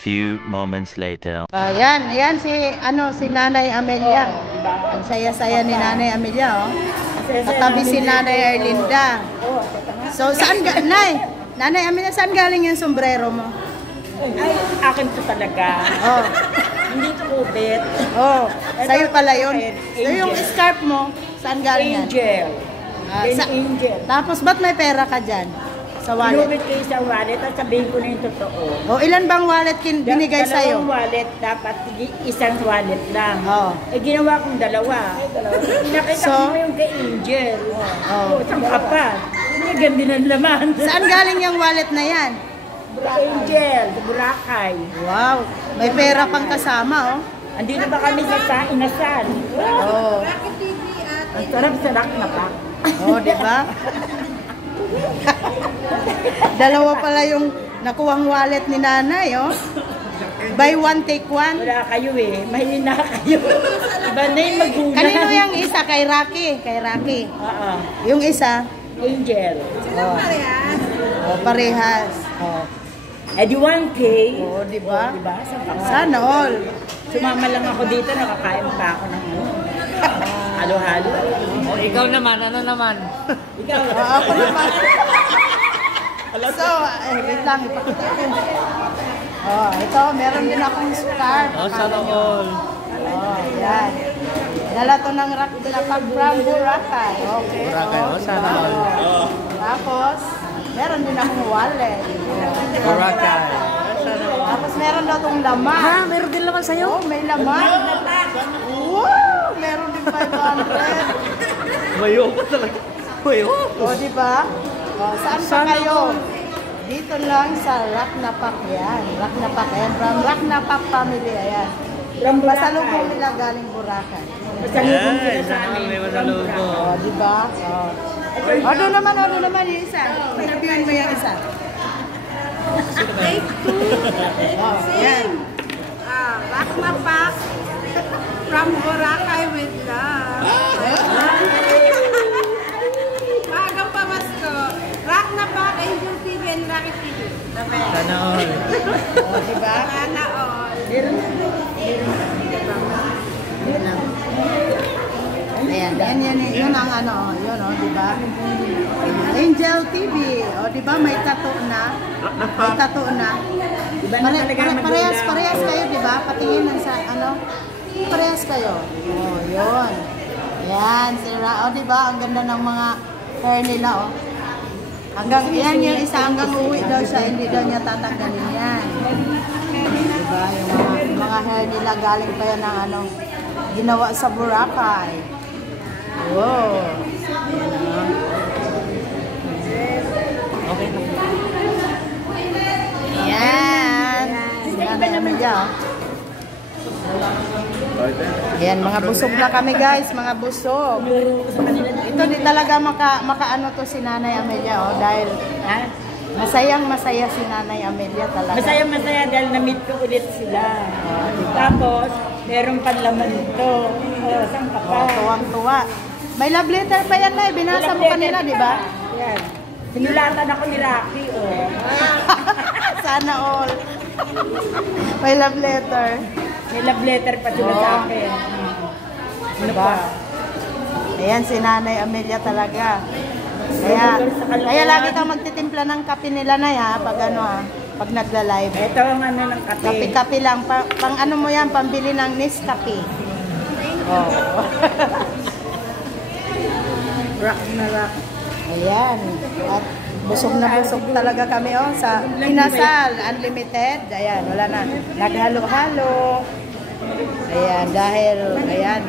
few moments later. Yan si Nanay Amelia. Ang saya-saya ni Nanay Amelia, oh. Katabi si Nanay Erlinda. So, saan Nanay Amelia, saan galing yung sombrero mo? Ay, akin to talaga. Oh. Hindi to kubit. Oh, sa'yo pala yun. So, yung scarf mo, saan galing yan? Angel. Angel. Tapos, ba't may pera ka dyan? Sa wallet? Lumit kayo sa wallet at sabihin ko na yung totoo. Oh, ilan bang wallet binigay sa'yo? Dalawang wallet, dapat isang wallet lang. Oh. Eh, ginawa kong dalawa. Nakita ko yung kay Angel. Oh. Saan ka pa? Hindi ganda ng laman. Saan galing yung wallet na yan? Angel, sa Boracay. Wow, may pera pang kasama, oh. Andito ba kami sa Inasal? Oh. Ang sarap-sarap na pa. Oh, di ba? Dalawa pala yung nakuhang wallet ni Nanay, oh. Buy one, take one. Wala kayo eh. Mahina kayo. Iba na yung magulang. Kanino yung isa? Kay Rocky. Kay Rocky. Oo. Yung isa? Angel. Oh. Oh, parehas. Oh. Eh di 1K. Oh, di ba? Diba? Sana all. Sumama lang ako dito, nakakain pa ako ng halo-halo. Oh, ikaw naman, ano naman? Ikaw. Ako naman. So, wait lang, ipakita ko. Oh, ito, meron din akong scarf. Oh, sana all. Oh, yan. Dala to ng Raknapak from Boracay. Okay. Boracay, oh, sana all. Tapos, meron din akong wallet. Boracay. Tapos meron daw itong laman. Ha? Meron din naman sa'yo? Oh, may laman. Wow! Meron din 500. Mayo ko talaga. Mayo. O, di ba? O, saan pa kayo? Dito lang sa Raknapak yan. Raknapak. Ayan, from Raknapak family. Ayan. Pasalubong nila galing Boracay. Pasalubong sila sa amin. May masalubong. O, di ba? O, doon naman yung isa. Pinabihan mo yung isa. Take two. Yan. Raknapak from Boracay with love. Magang pamasko. Raknapak, Angel TV and Rocky TV. Sana all. O, di ba? Sana all. Ayan, yun ang ano, yun o, di ba? Angel TV, o, di ba? May tattoo na. May tattoo na. Parehas kayo, di ba? Patingin lang sa, ano? Parehas kayo. O, yun. Ayan, sira, o, di ba? Ang ganda ng mga hair nila, o. Hanggang, yan yung isa, hanggang uwi daw siya, hindi daw niya tatanggalin yan. Di ba? Yung mga hair nila, galing pa yan ng, ano, ginawa sa Boracay. Wow. Okay na. Yan. Ano naman dyan? Yan, mga busog na kami guys, mga busog. Ito di talaga makaano to si Nanay Amelia, oh, dahil masayang-masaya si Nanay Amelia talaga. Masaya-masaya dahil na-meet ko ulit sila. Tapos, meron panlaman ito. Oh, saan ka pa? Tuwang-tuwa. May love letter pa yan na, binasa mo kanina, di ba? Yan. Sinulatan ako ni Rocky, oh. Sana all. May love letter. May love letter pa sila sa akin. Ano pa? Ayan, si Nanay Amelia talaga. Kaya lagi kang magtitimpla ng kape nila na ya, pag ano ha, pag nagla-live. Ito ang ano ng kape. Kape-kape lang. Pang ano mo yan, pambili ng Nescafe. Oh. Rock na rock. Ayan. At busog na busog talaga kami oh, sa Inasal Unlimited. Ayan, wala na. Naghalo-halo. Ayan, dahil, ayan,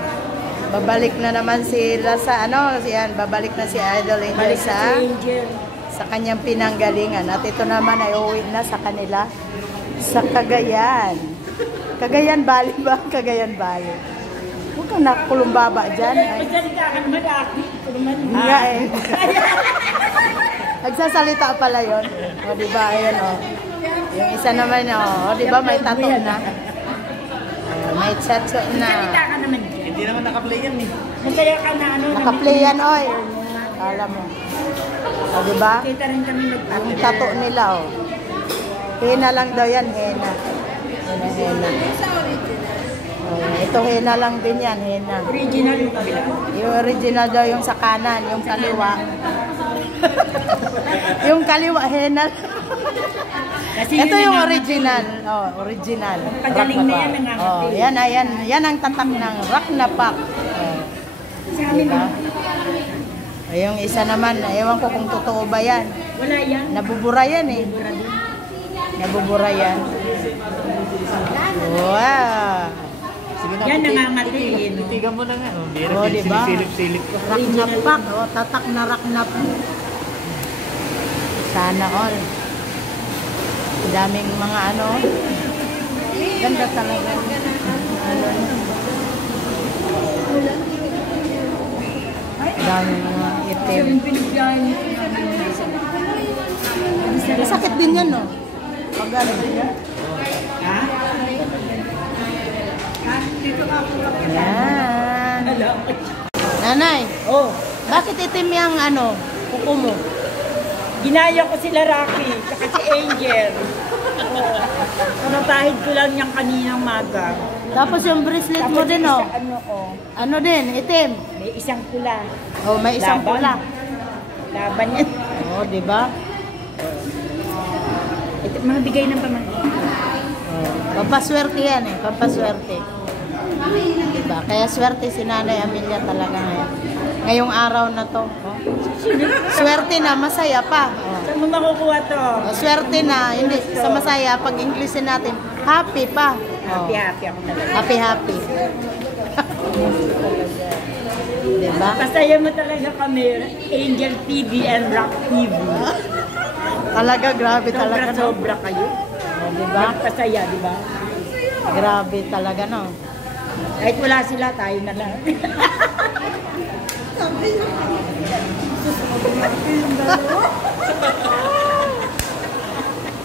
babalik na naman sila sa, ano, ayan, babalik na si Idol Angel sa kanyang pinanggalingan. At ito naman ay uwi na sa kanila sa Cagayan. Cagayan Valley ba? Cagayan Valley. Huwag kang nakulumbaba dyan. Magsalita ka naman, Rocky. Nga eh. Nagsasalita pala yun. O, diba? Ayan o. Yung isa naman o. O, diba? May tattoo na. May tattoo na. Magsalita ka naman. Hindi naman naka-play yan eh. Masaya ka na ano. Naka-play yan oy. Alam mo. O, diba? Kita rin kami magtato. Yung tattoo nila o. Hena lang daw yan, hena. Hena. Sa original. Oh, ito hena lang din yan, hena. Original yung kabila. Yung original daw yung sa kanan, yung kaliwa. Yung kaliwa, hena. Kasi Ito yun yung ang- original. Oh, original. Pagaling na yan, Rock na Pak. nangangati. Oh, yan ang tatak ng rock na pak. Oh, Sa amin, diba? Yung isa naman, ewan ko kung totoo ba yan. wala yan. Nabubura yan eh. Nabubura yan. Wow. Sige na, Yan, nangangati. titigan mo na nga. Oh, bira, Oh, diba? silip-silip ko. Rock na pak. Oh, tatak na rock na pak. Sana all. Daming mga ano. Ganda talaga. Daming mga itim. Masakit din yan, no? Pag ano din yan. Ha? Yan. Nanay, Oh, bakit itim yung ano, kuko mo? ginaya ko sila Rocky, saka si Angel. Oh. Napahid ko lang yung kaninang maga. Tapos yung bracelet mo Tapos din, yung oh. isa, ano, oh. Ano din, itim. May isang pula. Oh, may isang Laban. pula. Laban yan. Oh, di ba? Ito, mga bigay ng pamangkin. Oh, pampaswerte yan eh, pampaswerte. Diba? Kaya swerte si Nanay Amelia talaga ngayon. Ngayong araw na to. Oh. Swerte na, masaya pa. Oh. Saan mo makukuha to? Oh, swerte na, hindi sa masaya, pag Englishin natin, happy pa. Oh. Happy ako talaga. Happy, happy. Diba? Pasaya mo talaga kami, Angel TV and Rock TV. Talaga, grabe talaga. No? Sobra kayo. Oh, diba? Pasaya, di ba? Grabe talaga, no? Kahit wala sila, tayo na lang.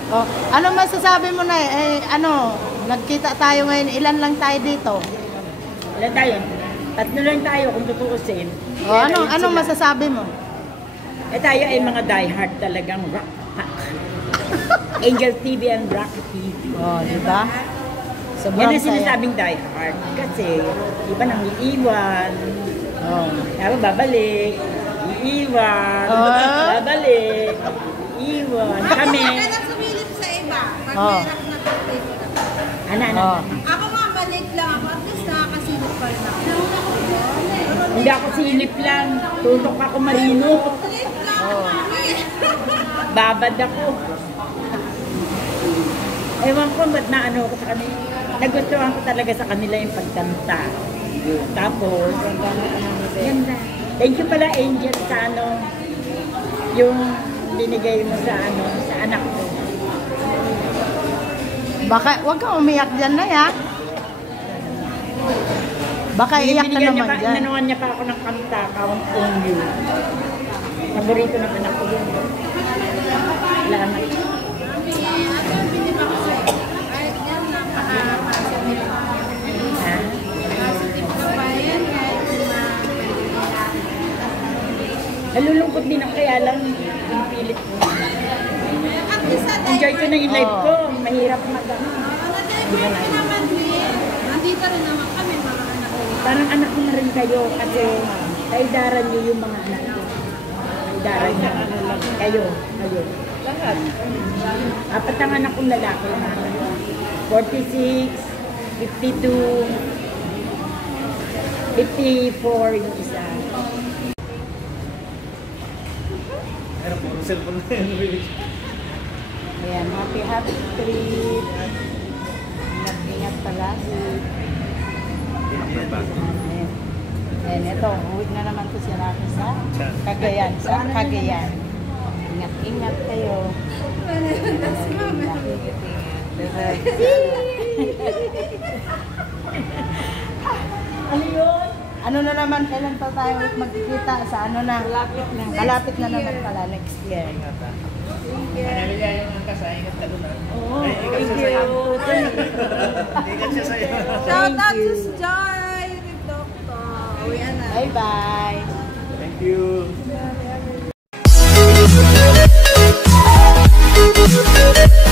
Oh, ano masasabi mo na ano, nagkita tayo ngayon, ilan lang tayo dito? Wala tayo. Tatlo lang tayo kung tutuusin. Oh, anong masasabi mo? Eh tayo ay mga diehard talagang rock pack. Angel TV and Rock TV. Oh, di ba? Yan Sobrang ang saya. sinasabing diehard. Kasi, iba nang iiwan. Oh. Kaya babalik. Iiwan. Oh. Babalik. Iiwan. Kami. Kaya na sumilip sa iba. Pag Oh. may rock na pak. Ano. Oh. Ako nga, balit lang ako. At least nakakasilip pa rin ako. Hindi ako silip lang. Tutok ako marino. Balit lang Oh. Babad ako. Ewan ko ba't naano ko sa kanila. Nagustuhan ko talaga sa kanila yung pagkanta. Tapos, ganda. Thank you pala Angel sa ano, yung binigay mo sa ano, sa anak ko. Baka, wag kang umiyak dyan na ya. Baka iyak ka Binigyan niya naman pa, dyan. inanuhan niya pa ako ng kanta, Count on You. Paborito ng anak ko yun. Wala na. Kahit yan, napaka-positive. Ha? Positive na pa yan. Kahit Nalulungkot din ako kaya lang pinipilit ko. at least sa Enjoy ko na yung life Oo. ko. Mahirap mag-ano. Mga naman din. Nandito rin naman kami, mga anak ko. Parang anak ko na rin kayo kasi kaidaran niyo yung mga anak ko. Kaidaran niyo. Kayo. Lahat. Apat ang anak kong lalaki. 46, 52, 54 yung isa. Pero puro cellphone na yun. Ayan, happy trip. Ingat-ingat palagi. Ayan. Ayan, ito, uwi na naman to si Rocky sa Cagayan. Sa Cagayan. Ingat-ingat kayo. Ano yun? Ano na naman, kailan pa tayo ulit magkikita sa ano na? Malapit na naman pala next year. Manalila yung kasaingat ka doon. Oo, Ay, ikat thank siya sa'yo. you. Ikat siya sa'yo. Shout out to Joy! Doctor. Uwian na. Bye-bye. Thank you. Thank you.